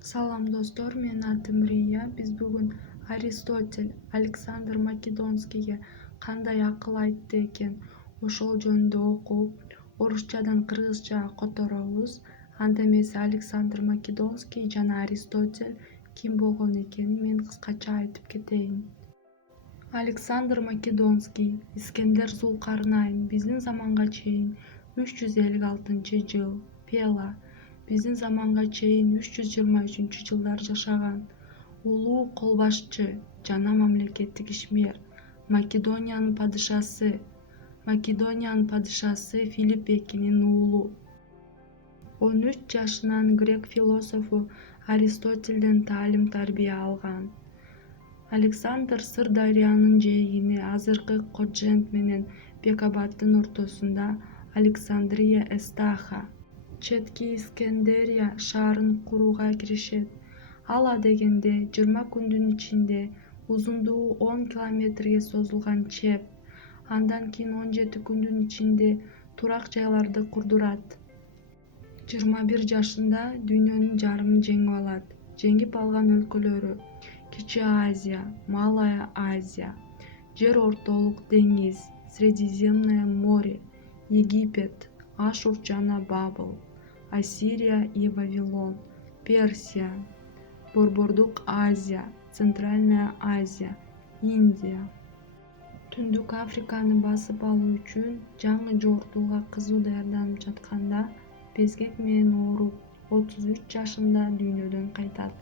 Салам достор, менин атым Рия. Биз бүгүн Аристотель Александр Македонскийге кандай акыл айтты экен, ошол жөнүндө окуп, орусчадан кыргызчага которобуз. Анда эмесе Александр Македонский жана Аристотель ким болгон экенин мен кыскача айтып кетейин. Александр Македонский Искендер Зулкарнайн биздин заманга чейин 356-жыл, Пела биздин заманга чейин 323-жылдар жашаган улуу колбашчы жана мамлекеттик ишмер, Македониянын падышасы Филипп экинин уулу. 13 жашынан грек философу Аристотельден таалим-тарбия алган. Александр Сырдарыянын жээгине, азыркы Коджент менен Бекабаттын ортосунда Александрия Эстаха, четки Искендерия шаарын курууга киришет. Ал адегенде 20 күндүн ичинде узундугу 10 километрге созулган чеп, андан кийин 17 күндүн ичинде турак жайларды курдурат. 21 жашында дүйнөнүн жарымын жеңип алат. Жеңип алган өлкөлөрү: Кичи Азия, Малая Азия, Жер ортолук деңиз, Средиземное море, Египет, Ашур жана Бабыл, Ассирия и Вавилон, Персия, Борбордук Азия, Центральная Азия, Индия. Түндүк Африканы басып алуу үчүн жаңы жортууга кызуу даярданып жатканда безгек менен ооруп 33 жашында дүйнөдөн кайтат.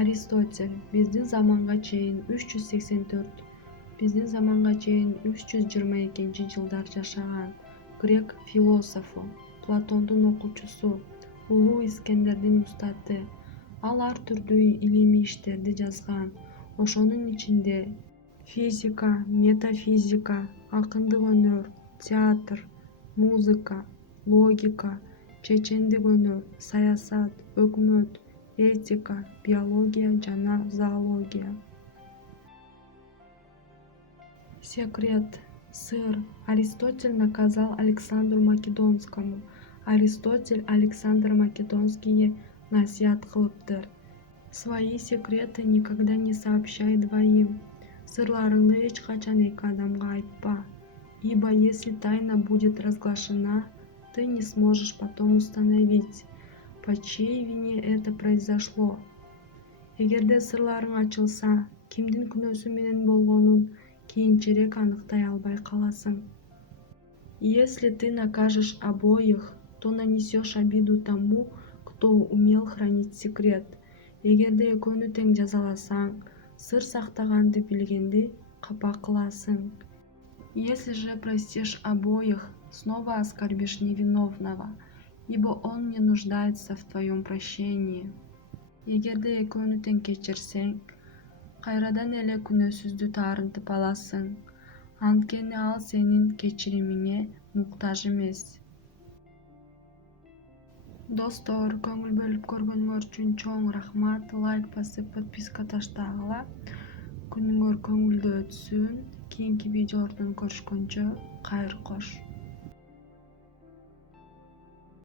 Аристотель биздин заманга чейин 384, биздин заманга чейин 322-жылдар жашаган грек философу, Платондун окуучусу, улуу Искендердин устаты. Ал ар түрдүү илимий иштерди жазган, ошонун ичинде физика, метафизика, акындык өнөр, театр, музыка, логика, чечендик өнөр, саясат, өкмөт, этика, биология жана зоология. Секрет, сыр. Аристотель наказал Александру Македонскому. Аристотель Александр Македонскийге насихат кылыптыр. Свои секреты никогда не сообщай двоим. Сырларыңды эч качан эки адамга айтпа. Ибо если тайна будет разглашена, ты не сможешь потом установить, по чьей вине это произошло. Эгерде сырларың ачылса, кимдин күнөөсү менен болгонун кийинчерээк аныктай албай каласың. Если ты накажешь обоих, то нанесешь обиду тому, кто умел хранить секрет. Эгерде экөөнү тең жазаласаң, сыр сактаганды билгенди капа кыласың. Если же простишь обоих, снова оскорбишь невиновного, ибо он не нуждается в твоем прощении. Эгерде экөөнү тең кечирсең, кайрадан эле күнөөсүздү таарынтып аласың. Анткени ал сенин кечиримиңе муктаж эмес. Достор, көңүл бөлүп көргөнүңөр үчүн чоң рахмат. Лайк басып, подписка таштагыла. Күнүңөр көңүлдүү өтсүн. Кийинки видеолордон көрүшкөнчө, кайыр кош.